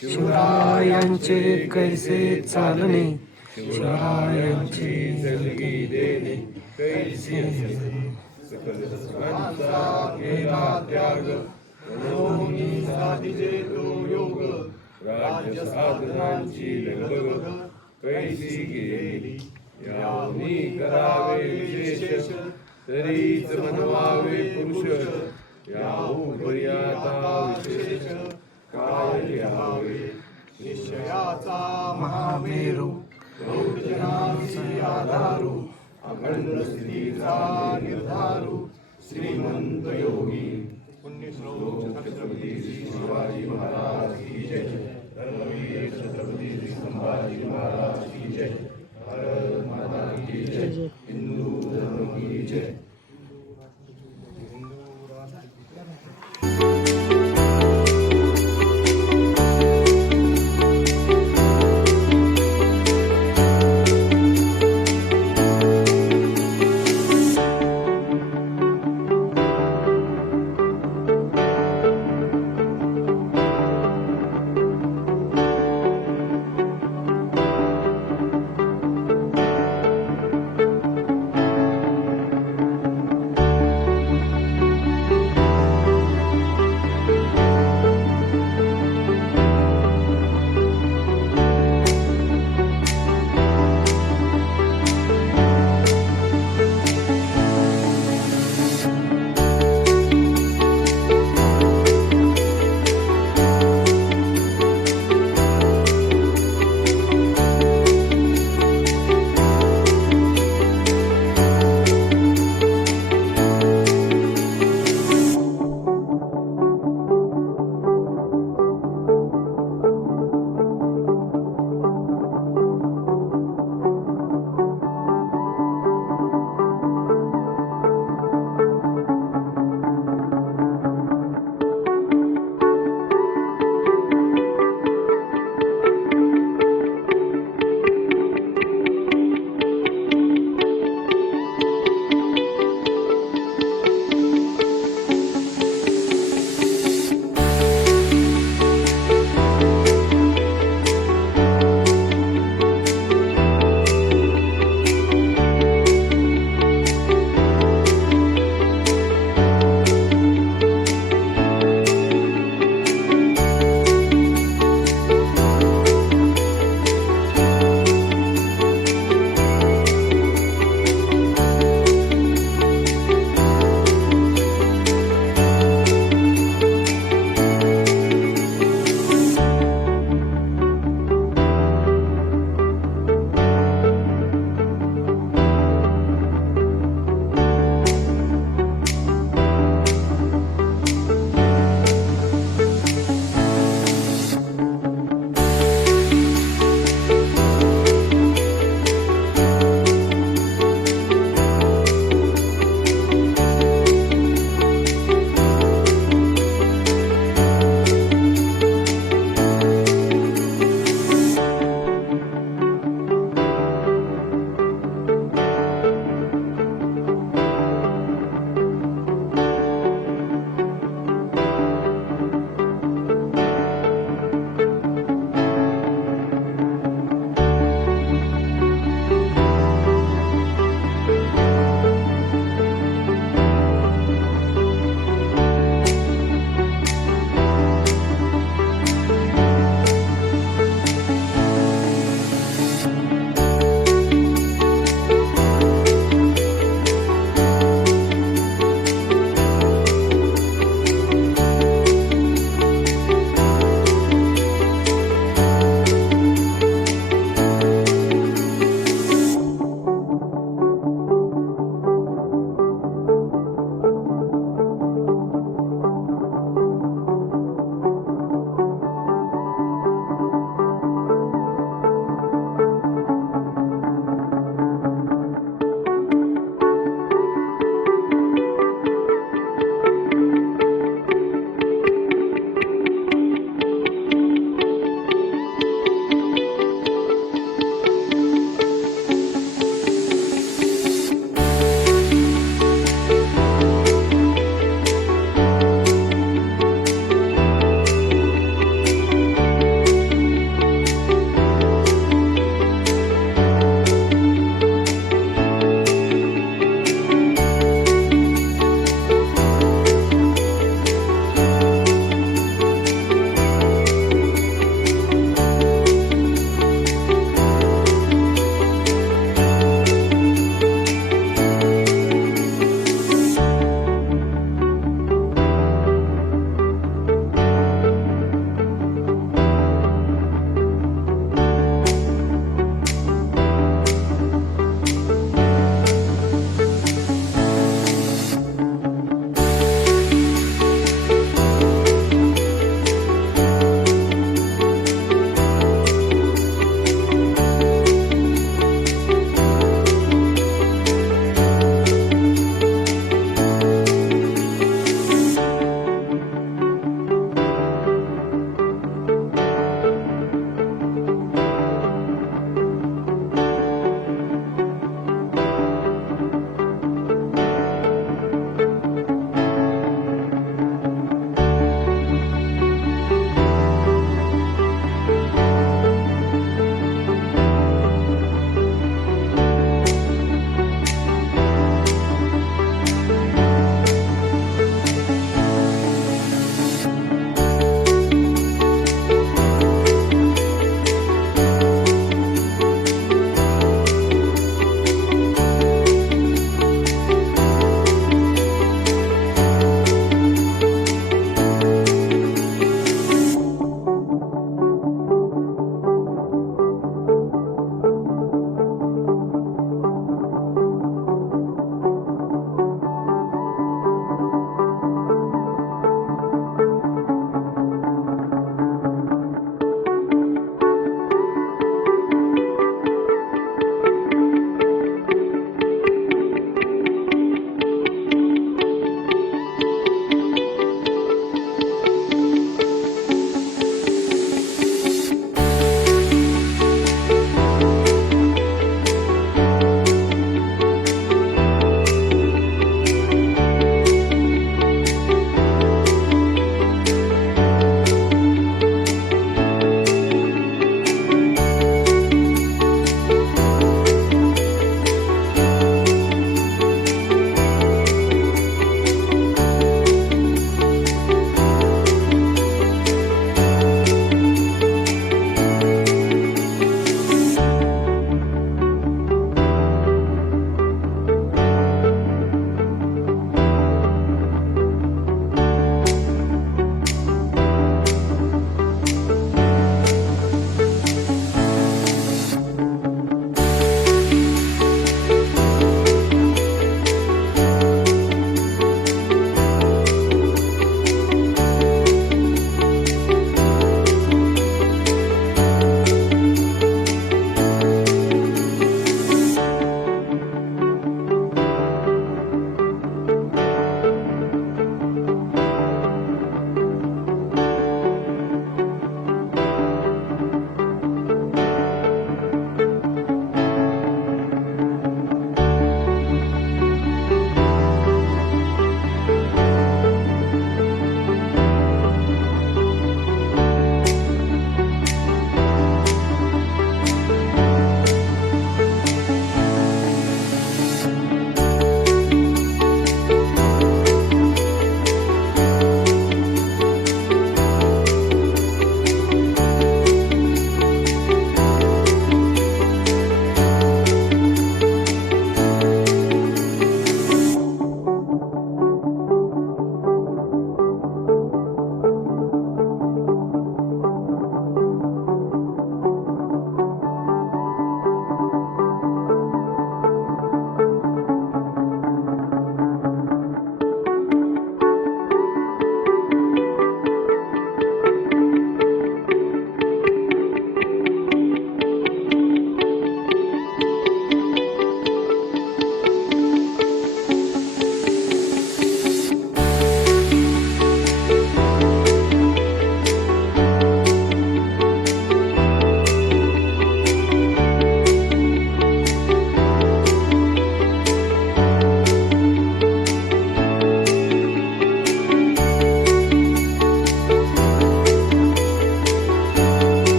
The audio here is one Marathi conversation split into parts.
शिवरायांचे कैसे चालणे, शिवरायांची जलगी देणे कैसे सकल सुखांचा केला त्याग, मनोनी साधिजे तो योग, राज्य साधनांची लगबग कैसी गेली, यावनी करावे विशेष, तरीच मनवावे पुरुष, याहून आता विशेष काय घ्यावे, निश्चयाचा महामेरू, लोकजनांची आधारू, अखंड स्त्रीचा निर्धारू, श्रीमंत योगी, पुण्यश्लोक छत्रपती श्री शिवाजी महाराज की जय, धर्मवीर छत्रपती श्री संभाजी महाराज की जय, भारत माता की जय, हिंदू धर्म की जय.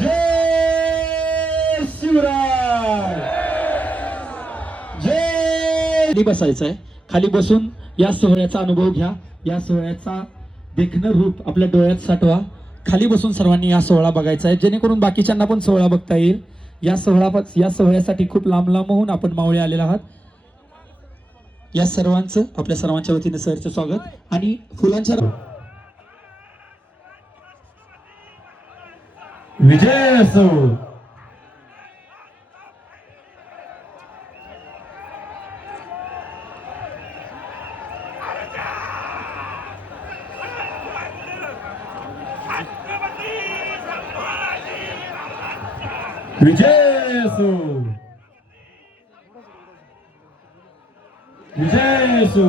जय शिवराय जय. खाली बसायचं आहे. खाली बसून या सोहळ्याचा अनुभव घ्या. या सोहळ्याचा देखणं रूप आपल्या डोळ्यात साठवा. खाली बसून सर्वांनी या सोहळा बघायचा आहे, जेणेकरून बाकीच्यांना पण सोहळा बघता येईल. या सोहळ्यासाठी खूप लांब लांबहून आपण मावळे आलेला आहात. या सर्वांचं आपल्या सर्वांच्या वतीने सरचं स्वागत आणि फुलांच्या विजय असो. विजय असो. विजय असो.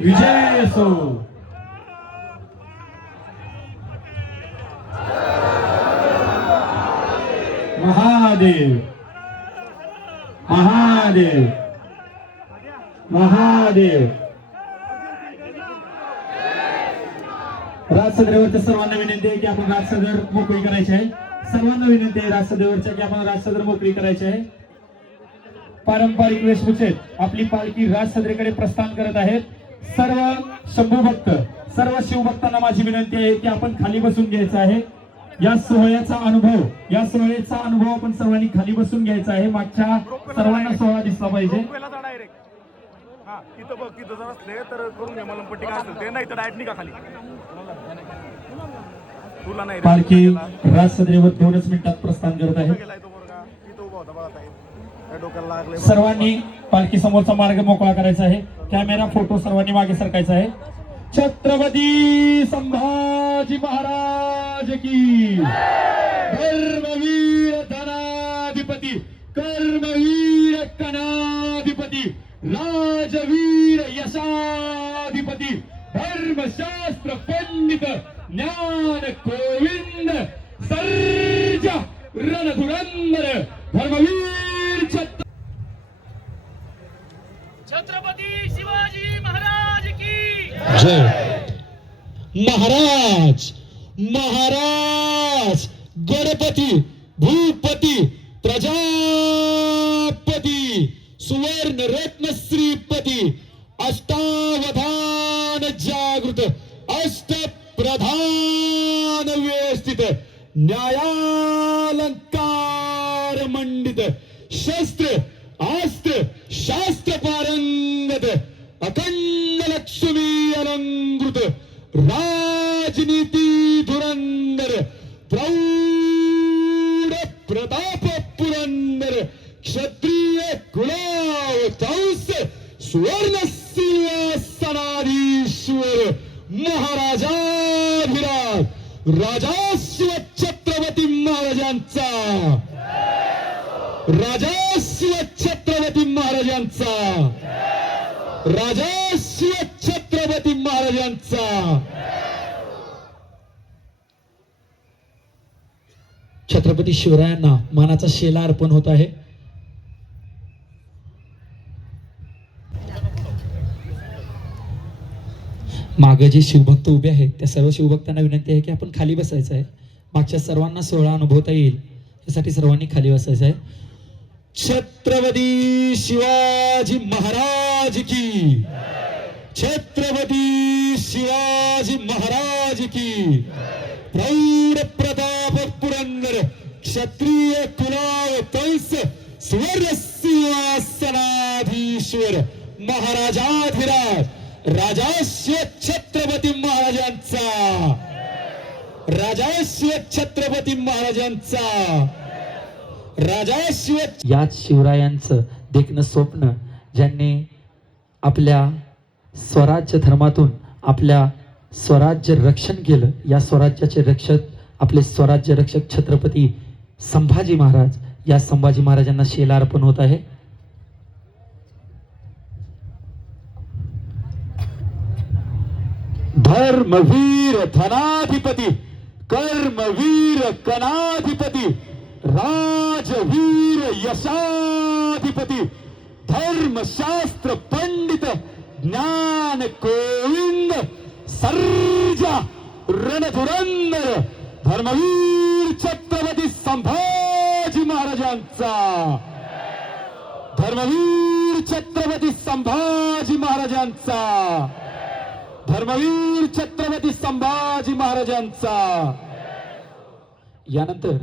विजय असो. महादेव महादेव महादेव. राजसदरेवरच्या सर्वांना विनंती आहे की आपण राजसदर मोकळी करायची आहे. सर्वांना विनंती आहे राजसदरेवरच्या की आपण राजसदर मोकळी करायची आहे. पारंपरिक वेशभूषेत आपली पालखी राजसदरेकडे प्रस्थान करत आहेत. सर्व शंभू भक्त, सर्व शिवभक्तांना माझी विनंती आहे की आपण खाली बसून घ्यायचं आहे. या सोहळ्याचा अनुभव आपण सर्वांनी खाली बसून घ्यायचा आहे. मागच्या सर्वांना सोहळा दिसला पाहिजे. पालखी राजसदरेवर 2च मिनिटात प्रस्थान करत आहे. सर्वांनी पालखी समोरचा मार्ग मोकळा करायचा आहे. कॅमेरा फोटो सर्वांनी मागे सरकायचा आहे. छत्रपती संभाजी महाराज की. धर्मवीर धनाधिपती, कर्मवीर कणाधिपती, राजवीर यशाधिपती, धर्मशास्त्र पंडित ज्ञान गोविंद सर्जा रणधुरंदर धर्मवीर छत्रपती शिवाजी महाराज की जय. महाराज गणपती भूपती प्रजापती सुवर्ण रत्न श्रीपती अष्टावधान जागृत अष्टप्रधान व्यवस्थित न्यायालंकार मंडित शस्त्र अस्त्र शास्त्र पारंगत अखंड लक्ष्मी अलंकृत राजनीती धुरंधर प्रौढ प्रताप पुरंदर क्षत्रिय कुलावतांस सुवर्ण सिंहासनाधीश्वर महाराजाधिराज राजाश्व छत्रपती महाराजांचा राजाश्व छत्रपती महाराजांचा राजाश्व छत्रपती महाराजांचा. छत्रपती शिवरायांना मानाचा शेला अर्पण होत आहे. मागे जे शिवभक्त उभे आहेत त्या सर्व शिवभक्तांना विनंती आहे की आपण खाली बसायचं आहे. मागच्या सर्वांना सोहळा अनुभवता येईल यासाठी सर्वांनी खाली बसायचं आहे. छत्रपती शिवाजी महाराज की. छत्रपती शिवाजी महाराज की. प्रौढ प्रताप पुरंदर क्षत्रिय कुलावतंस सुवर्ण सिंहासनाधीश्वर महाराजाधिराज राजाश्व छत्रपती महाराजांचा राजाश्व छत्रपती महाराजांचा राजाश्व. याच शिवरायांचं देखणं स्वप्न ज्यांनी आपल्या स्वराज्य धर्मातून आपल्या स्वराज्य रक्षण केलं. या स्वराज्याचे रक्षक आपले स्वराज्य रक्षक छत्रपती संभाजी महाराज. या संभाजी महाराजांना शेला अर्पण होत आहे. धर्मवीर धनाधिपती कर्मवीर कणाधिपती राजवीर यशाधिपती धर्मशास्त्र पंडित ज्ञान गोविंद सर्जा रणधुरंधर धर्मवीर छत्रपती संभाजी महाराजांचा, धर्मवीर छत्रपती संभाजी महाराजांचा, धर्मवीर छत्रपती संभाजी महाराजांचा। यानंतर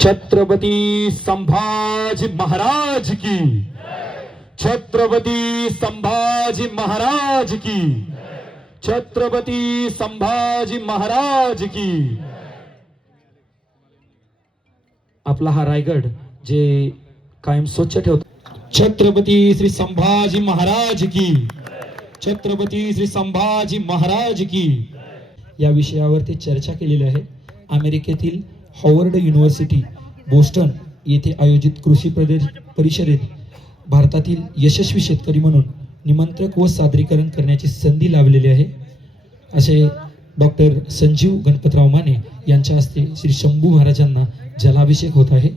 छत्रपती संभाजी महाराज की, छत्रपती संभाजी महाराज की, छत्रपती संभाजी महाराज की। आपला हा रायगड जे कायम स्वच्छ ठेवतो। छत्रपती श्री संभाजी महाराज की, छत्रपती श्री संभाजी महाराज की। या विषयावरती चर्चा केलेली आहे। अमेरिकेतील हॉवर्ड युनिव्हर्सिटी बोस्टन येथे आयोजित कृषी परिषदेत भारतातील यशस्वी शेतकरी म्हणून निमंत्रक व सादरीकरण करण्याची संधी लाभलेली आहे, असे डॉक्टर संजीव गणपतराव माने यांच्या हस्ते श्री शंभू महाराजांना जलाभिषेक होत आहे।